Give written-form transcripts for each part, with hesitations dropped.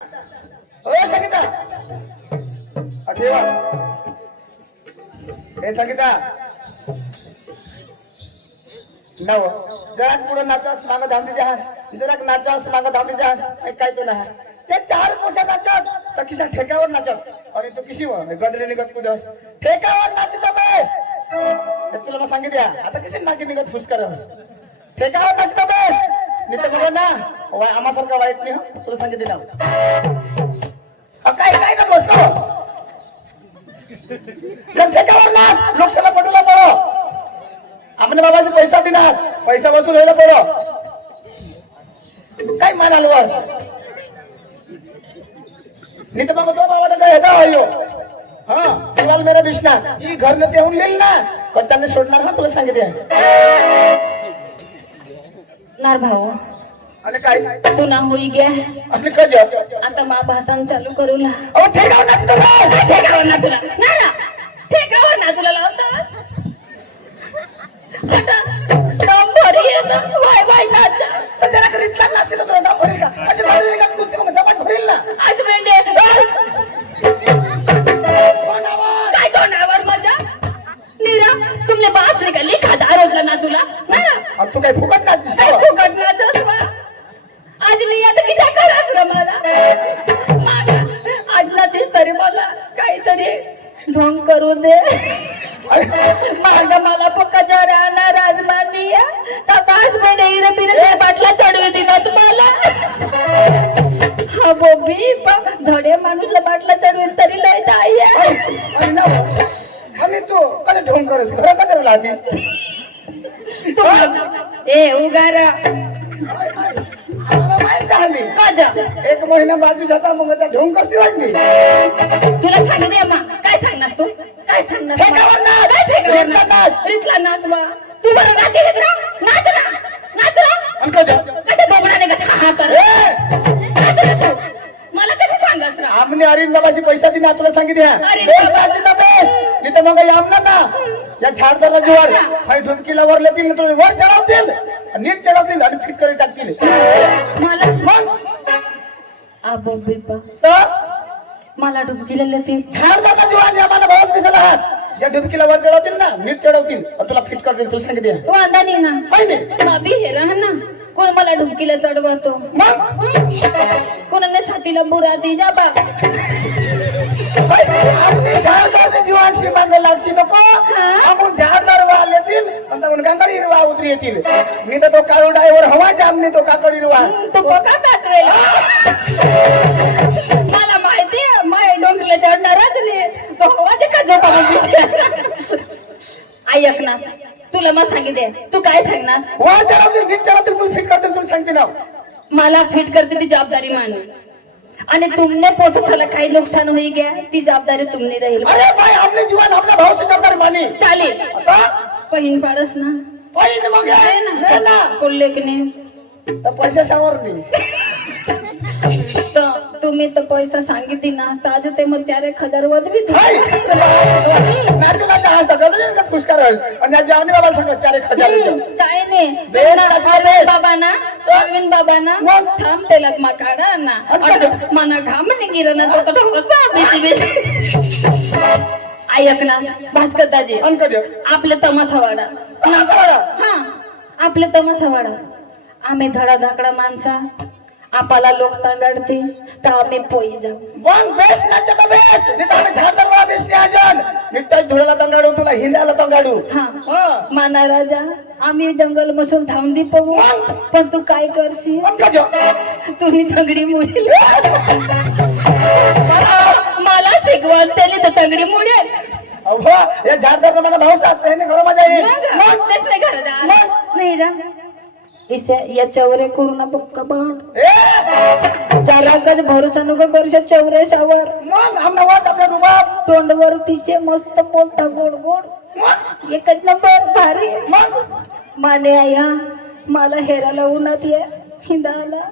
हो संगीता ठेवा हे संगीता नव जरा पुढे नाचास मागं धावते जहाज जरा नाचास मागं धावते जहाज ऐकायचं नाही ते 4 पोषा नाचत तर किसा ठेक्यावर नाचत आणि तू किशी गदरे निघत कुदस ठेक्यावर नाचत बेस तुला मग सांगितल्या आता किसी नाकी निघत फुसकर ठेक्यावर नाचत बेस नाही तर बघा ना आम्हासारखा वाईट नाही तुला सांगितलं काय काय ना बसलो ठेक्यावर नाच लोकशाला पटवला पडो आमने बाबाचे पैसा देणार पैसा वसूल व्हायला पडो काय मानाल वर्ष नहीं तो मैं तो बाबा का हेदा आयो हां दीवाल मेरा बिछना ई घर ने ते लिल ना कत्ता ने सोडणार ना तुला सांगितले नार भाऊ आणि काय तू ना होई गया आपले कज आता मा भाषण चालू करूला ओ ठेकाव नाच तो ठेकावर ना तुला ना ना ठेकावर ना तुला लावता दम भरी येत वाय वाय नाच तर जरा करीतला नाचील तुला दम भरील का अजून भरील का तू मग दम भरील ना आज मेंढे काय कोणावर मजा नीरा तुमने बास निकाली खादार होता ना तुला ना अब तू काय फुकट नाच दिसतो काय फुकट नाचस बा आज नाही आता किसा कराच रे मला आज ना तीस तरी मला काहीतरी ढोंग करू दे मागा मला पक्काच्या राहणार राजमानी तपास बने इरे बिरे बाटला चढवे दिनात मला हा बोबी धडे माणूसला बाटला चढवे तरी लय ताई आणि ना आणि तू कधी ढोंग करस घर कधी लातीस ए उगारा माहित आहे काजा 1 महिना बाजू जाता मग आता ढोंग करती वाजली तुला सांगितले अम्मा काय सांगणार तू काय सांगणार ठेकावर नाच काय ठेकावर नाच नाच रितला नाचवा तू बरं नाचेल ना नाच ना आणि कधी कशा दोबडाने का हा कर नाच ना तू मला कसं सांगास रा आमने अरिंद बाबाची पैसा दिना तुला सांगितले बेस नाची ना बेस नाही तर मग यामना ना या झाडदाला जुवार हाय झुमकीला वर लेतील तुला वर चढवतील नीट चढवतील आणि फिट करी टाकतील मला मग आबो बिपा तर मला डुबकीला लेते झाडदाला जुवार या मला भाऊस बिसला हात या डुबकीला वर चढवतील ना नीट चढवतील आणि तुला फिट करतील तुला सांगितले वांदा नाही ना पाहिजे माबी हे राह ना कोण मला डुबकीला चढवतो मग कोणाने साथीला बुरा दी जा बा झाडदार जीवान श्रीमांग लागशी नको आपण झाडदार वा लेतील आणि तर गंगारी हिरवा उतरी येतील मी तर तो काळू ड्रायव्हर हवा जामने तो काकडी हिरवा तो बघा कातवेल मला माहिती आहे माय डोंगरीला चढणारच नाही तो हवाचे का झोपा ऐक ना तुला मग सांगितले तू काय सांगणार वा चढवतील नीट चढवतील तुला फिट करतील तुला सांगते ना मला फिट करते ती जबाबदारी मानू आणि तुमने पोहोचला काही नुकसान होई गया ती जबाबदारी तुमने राहील अरे भाई हमने जीवन अपना भाव से जबाबदारी मानी चालेल आता पहिन पाडस ना पहिन मग आहे है ना कोल्लेकने तर पैसा सावर नहीं तो तुम्ही तर पैसा सांगितली ना ताज ते मग त्यारे 1000 वदवी हाय नाचूला जहाज तर गदले का पुरस्कार आणि आज जावनी बाबा सांग 4000 काय नाही बेस ना नाचला अरविंद बेस. बाबा ना अरविंद बाबा ना मग? थांब त्याला काढा ना अच्छा. मना घाम निघिर ना तो कसा होसा बीच ऐक ना भास्कर दाजी अंक दे आपले तमासावाडा हा आपले तमासावाडा आम्ही धडाधाकडा माणसा आपाला लोक तांगाडते तर आम्ही पोई जाऊ मग बेस नाचता बेस निताने झाडदार वा बेस ने आजन नित्य धुळला तंगाडू तुला हिंदाला तंगाडू हा माना राजा आम्ही जंगल मसून थांबदी पवू पण तू काय करशील अंक दे तुम्ही तंगडी मुडी मला शिकवण त्याने तर तंगडी मुडी अहो या झाडदार मला भाव साथ है घर मजा येईल मग तेच नाही घरात नाही रा इसे या चौरे करू ना पक्का बाण ए चाराकच भरोसा नको करू चौरे सावर मग हमने वाट आपल्या रुबाब तोंडवर तिचे मस्त बोलता गोड गोड मग एकच नंबर भारी मग माने आया मला हेराला उन्हात ये हिंदाला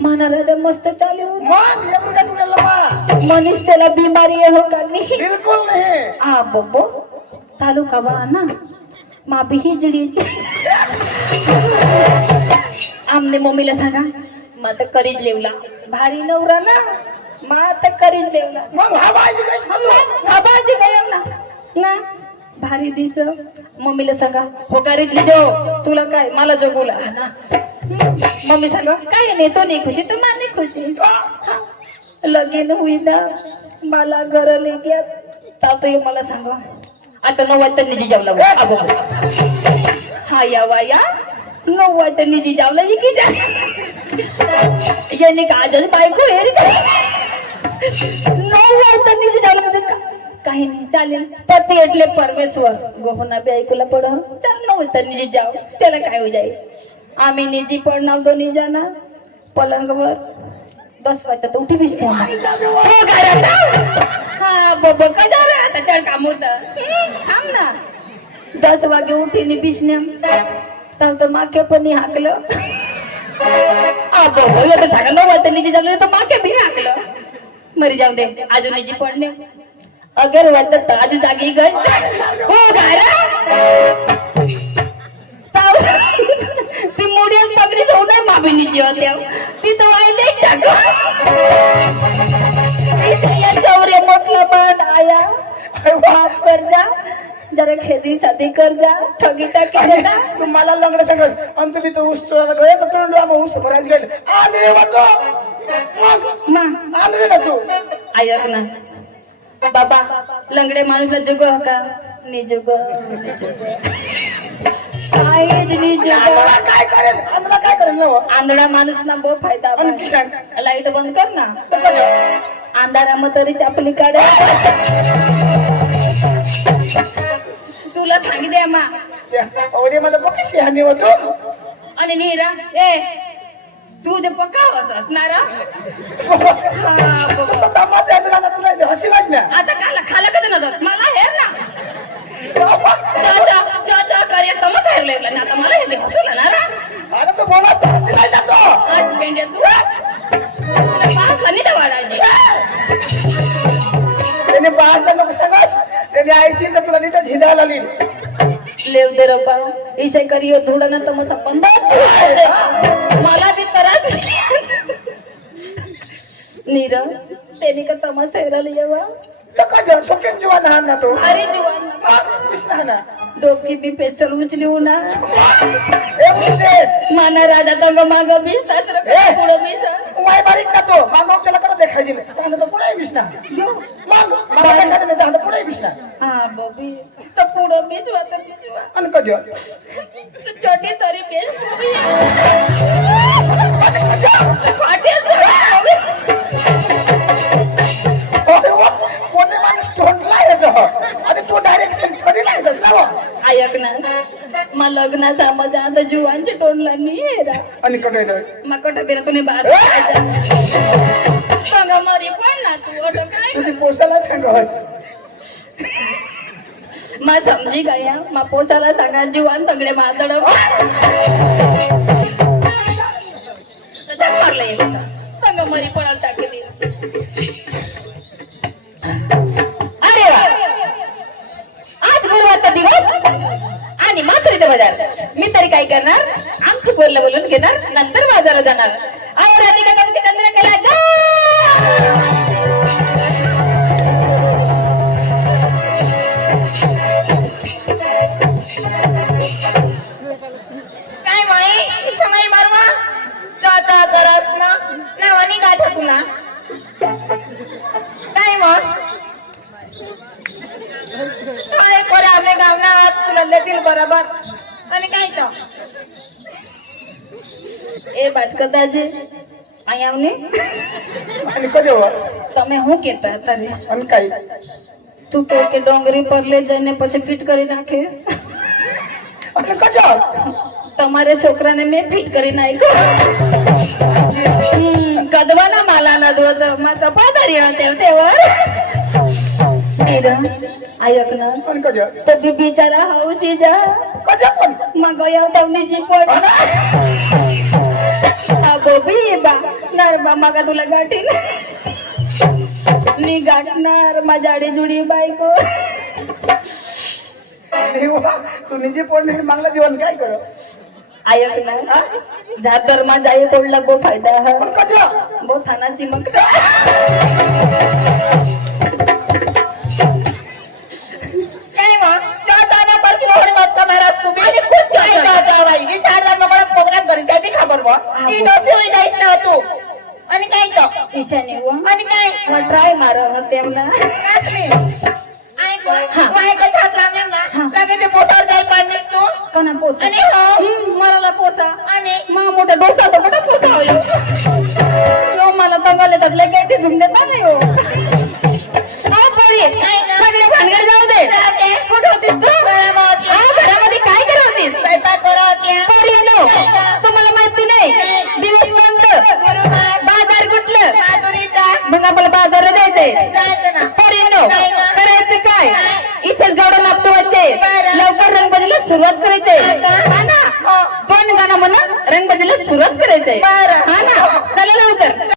माना राजा मस्त चालू मग ये मुला तुला मा मनीष त्याला बिमारी आहे हो का नाही बिल्कुल नहीं आ बब्बो तालुका बा ना माबी ही जडीची आमने मम्मीला सांगा मग आता करीत लेवला भारी नवरा ना मा आता करीन देवला मग हा बायजी काय सांगू आबाजी काय ना ना भारी दिस मम्मीला सांगा हो का रे जो तुला काय मला जगूला ना मम्मी सांगा काय नाही तो नाही खुशी तर मला नाही खुशी लगीन होईना मला घर लेग्या तातो मला सांगा आता 9 वाजता निजी जावला अगो हा या वाया 9 वाजता निजी जावला की जा याने काजल बायको हेरी 9 वाजता निजी जावला म्हणजे काही नाही चालेल पती એટલે परमेश्वर गोहना बी ऐकूला पड चाल 9 वाजता निजी जाव त्याला काय हो जाईल आम्ही निजी पडणार दोन्ही जाना पलंगवर 10 वाजता तर उठी बिसते हो हा बाबा कदा रे आता चढ काम होत थांब ना 10 वागे उठीने बिसण्या तर मागे पण हाकलं बाबा एवढं झालं 9 वाजता निजी जावलं तर मागे बी हाकलं मरी जाऊ दे अजून निजी पडणे अगर वाटत ताज जागी गई हो गारा ती मुडियन पगडी सोडा माबिनी होत्या ती तो आईले टाक या चौरे मोठला बंद आया माफ कर जा जरा खेती साधी कर जा ठगी टाकी देता तुम्हाला लंगडे सांगस आणि तुम्ही तो ऊस चोरायला गए तर तोंड आम्ही ऊस भरायला गेले आंधळे वाटो मग आंधळे ना तू ऐक ना बाबा लंगडे माणूसला जुग का नि जुग काय करेल आंधळा काय करेल ना आंधळा माणूस ना बो फायदा आणि किशान लाईट बंद कर ना अंधारा मग तरी चापली काढ तुला सांगितले मा आवडे मला बघ शहाणी होतो आणि नीरा ए तू जे पक्का असणार तमाशा आहे ना तुला हसी लागल्या आता काला खाला कधी ना मला हेर ना चाचा कार्य तमच हेरलेला ना आता मला हे हसूला ना अरे तू बोलास तर हसी नाही जातो आज पेंड्या तू तुला पाच खाली तर वाढायची त्याने बाळाला नको सांगास त्याने आईशी तर तुला नीट झिंडायला लागली लेव दे रब्बा इसे करियो थोडा ना तमच बंद मला भी त्रास नीर तेने का तमाशा हेरायला येवा टका जर सोकेन जीवन हा ना तो अरे जीवन कृष्णा ना डोकी बी पेशल उचली ना ए मुझे माना राजा तंग माग 20 तास पुढं 20 वाय बारीक ना तो मागव त्याला कडे देखायची नाही त्यानं तो पुढे विष्णा मग मला देखायचं नाही त्यानं पुढे विष्णा हा बबी तर पुढं 20 वाजता 20 वाजता अन कजो छोटी तरी बेस हॉटेल कोणी माणूस तोंडला येतो आणि तो डायरेक्ट छडीला येतोस ना ऐक ना मा लग्ना समज आता जुवांचे टोनला नाही रा आणि कडे येतोस मा कट बिरा तुने बास सांग मरी पण ना तू असं काय तुझी पोसाला सांगस मा समजी गया मा पोचाला सांगा जुवान सगळे मातड मारले सांग मरी पण टाकली अरे वा आज गुरुवारचा दिवस आणि माथुरीचा बाजार मी तरी काय करणार आमचं बोललं बोलून घेणार नंतर बाजाराला जाणार और राधिका कमिटी चंद्रकला काय माई समाई मारवा चाचा करस ना नावानी गाठ तुला काय मग काय करे आपले गावना हात तुला लेतील बरोबर आणि काय तो ए बाजकदाजी आयावने आणि कजो તમે હું કહેતા તારે आणि काय તું કે ડોંગરી પર લઈ જઈને પછી ફિટ કરી નાખે आणि कजो તમારે છોકરાને મેં ફિટ કરી નાખ્યો કદવાના માલાના દોત માં કપાદારી होते तेवर ऐकना आणि कजो तो बी बिचारा हौसी जा कजो पण मग गया तवनी जी पड बोबी बा नरबा मगा तुला गाठीन मी गाठणार माझ्याडी जुडी बायको तू निजी पडली मागला जीवन काय कर ऐक ना जा तर माझा आई पडला गो फायदा हा पण कसा गो थानाची मग काय मग चाचा परची मोहरी मत का महाराज तुम्ही आणि खूप काय चाचा बाई ही झाड जात मला प्रोग्राम करी काय ती खबर बा ती डोसी होई जाईस ना तू आणि काय तो ईशानी व आणि काय मग ट्राय मार तेवढा लगे ते पोटावर जाई पाडलीस तू कना पोचा आणि हो मला पोचा आणि मग मोठा डोसा तर मोठा पोचा हो मला तंगाले तगले गेटी झुम देता नाही हो सगळे भानगड जाऊ दे कुठं होतीस तू घरामध्ये काय करत होतीस स्वयंपाक करत होत्या पोरी नो तुम्हाला माहिती नाही दिवस बंद बाजार कुठलं माधुरीचा मग आपल्याला बाजारला जायचंय जायचं ना पोरी नो करायचं काय इथेच गावडं नापटवायचे लवकर रंगबाजीला सुरुवात करायचंय हा ना पण गाणं म्हणून रंगबाजीला सुरुवात करायचंय हा ना चला लवकर